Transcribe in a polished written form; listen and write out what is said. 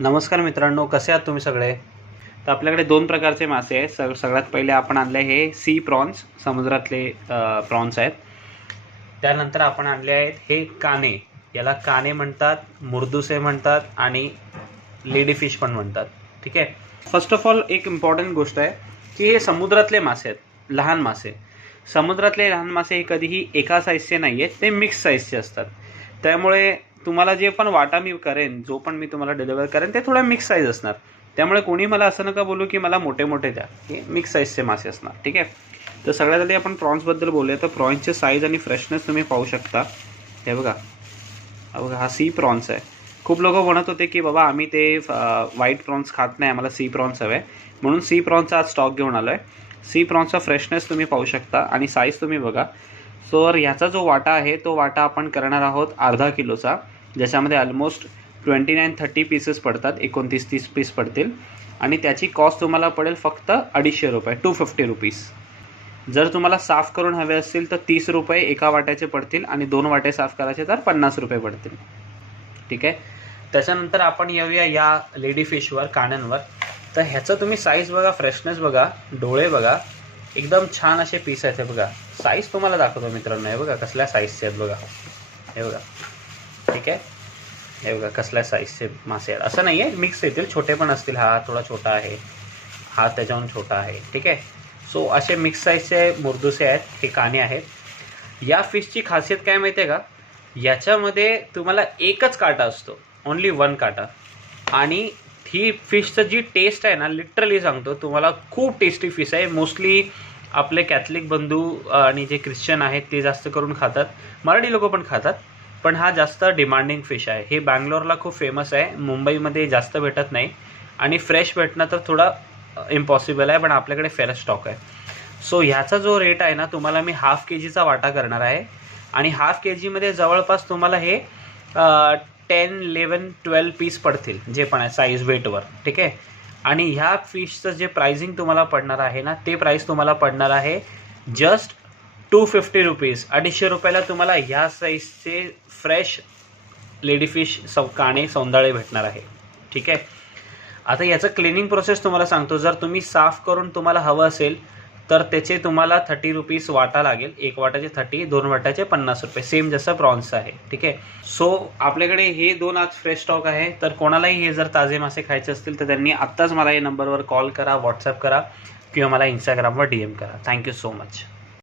नमस्कार मित्रांनो, कसे आहात तुम्ही सगळे? तर आपल्याकडे दोन प्रकारचे मासे आहेत. सगळ्यात पहिले आपण आणले हे सी प्रॉन्स, समुद्रातले प्रॉन्स आहेत. त्यानंतर आपण आणले आहेत हे काने. याला काने म्हणतात, मुर्दुसे म्हणतात आणि लेडी फिश पण म्हणतात. ठीक आहे. फर्स्ट ऑफ ऑल एक इम्पॉर्टंट गोष्ट आहे की हे समुद्रातले मासे आहेत, लहान मासे. समुद्रातले लहान मासे हे कधीही एका साईजचे नाही आहेत, ते मिक्स साईजचे असतात. त्यामुळे तुम्हाला जे पण वाटा मी करेन, जो पण मी तुम्हाला डिलिव्हर करेन, ते थोडा मिक्स साईज असणार. त्यामुळे कोणी मला असं नका बोलू की मला मोठे मोठे द्या, हे मिक्स साईजचे मासे असणार. ठीक आहे. तर सगळ्यात आधी आपण प्रॉन्सबद्दल बोलूया. तर प्रॉन्सचे साईज आणि फ्रेशनेस तुम्ही पाहू शकता. हे बघा, हा सी प्रॉन्स आहे. खूप लोक म्हणत होते की बाबा आम्ही ते व्हाईट प्रॉन्स खात नाही, आम्हाला सी प्रॉन्स हवे, म्हणून सी प्रॉन्सचा आज स्टॉक घेऊन आलो आहे. सी प्रॉन्सचा फ्रेशनेस तुम्ही पाहू शकता आणि साईज तुम्ही बघा. सो ह्याचा जो वाटा आहे तो वाटा आपण करणार आहोत अर्धा किलोचा, ज्याच्यामध्ये ऑलमोस्ट 29-30 पीसेस पडतात, 29-30 पीस पडतील. आणि त्याची कॉस्ट तुम्हाला पडेल फक्त 250 रुपये, 250 रुपीज. जर तुम्हाला साफ करून हवे असतील तर 30 रुपये एका वाट्याचे पडतील आणि 2 वाटे साफ करायचे तर 50 रुपये पडतील. ठीक आहे. त्याच्यानंतर आपण येऊया या लेडी फिशवर, काण्यांवर. तर ह्याचं तुम्ही साईज बघा, फ्रेशनेस बघा, डोळे बघा, एकदम छान असे पीस आहेत. हे बघा, साईज तुम्हाला दाखवतो मित्रांनो. हे बघा कसल्या साईजचे आहेत बघा. हे बघा. ठीक आहे. हे बघा कसल्या साईजचे मासे आहेत. असं नाही आहे, मिक्स येतील, छोटे पण असतील. हा थोडा छोटा आहे, हा त्याच्याहून छोटा आहे. ठीक आहे. सो असे मिक्स साईजचे मुर्दुसे आहेत, हे काने आहेत. या फिशची खासियत काय माहिती आहे का? याच्यामध्ये तुम्हाला एकच काटा असतो, ओनली 1 काटा. आणि ही फिशचं जी टेस्ट आहे ना, लिटरली सांगतो तुम्हाला, खूप टेस्टी फिश आहे. मोस्टली आपले कॅथलिक बंधू आणि जे ख्रिश्चन आहेत ते जास्त करून खातात, मराठी लोक पण खातात, पण हा जास्त डिमांडिंग फिश आहे. हे बँगलोरला खूप फेमस आहे, मुंबईमध्ये जास्त भेटत नाही आणि फ्रेश भेटणं तर थोडा इम्पॉसिबल आहे, पण आपल्याकडे फेअर स्टॉक आहे. सो ह्याचा जो रेट आहे ना, तुम्हाला मी हाफ केजीचा वाटा करणार आहे आणि हाफ केजीमध्ये जवळपास तुम्हाला हे 10, 11, 12 पीस पडतील, जे पण आहे साईज वेटवर. ठीक आहे. आणि ह्या फिशचं जे प्राइसिंग तुम्हाला पडणार आहे ना, ते प्राईस तुम्हाला पडणार आहे जस्ट 250 रुपीज. 250 रुपयाला तुम्हाला ह्या साईजचे फ्रेश लेडी फिश काणे सौंदाळे भेटणार आहे. ठीक आहे. आता याचं क्लिनिंग प्रोसेस तुम्हाला सांगतो. जर तुम्ही साफ करून तुम्हाला हवं असेल तर त्याचे तुम्हाला 30 रुपीज वाटा लागेल. 1 वाटाचे 30, 2 वाटाचे 50 रुपये, सेम जसं प्रॉन्सचं आहे. ठीक आहे. सो आपल्याकडे हे 2 आज फ्रेश स्टॉक आहे. तर कोणालाही हे जर ताजे मासे खायचे असतील तर त्यांनी आत्ताच मला या नंबरवर कॉल करा, व्हॉट्सअप करा किंवा मला इंस्टाग्रामवर DM करा. Thank you so much.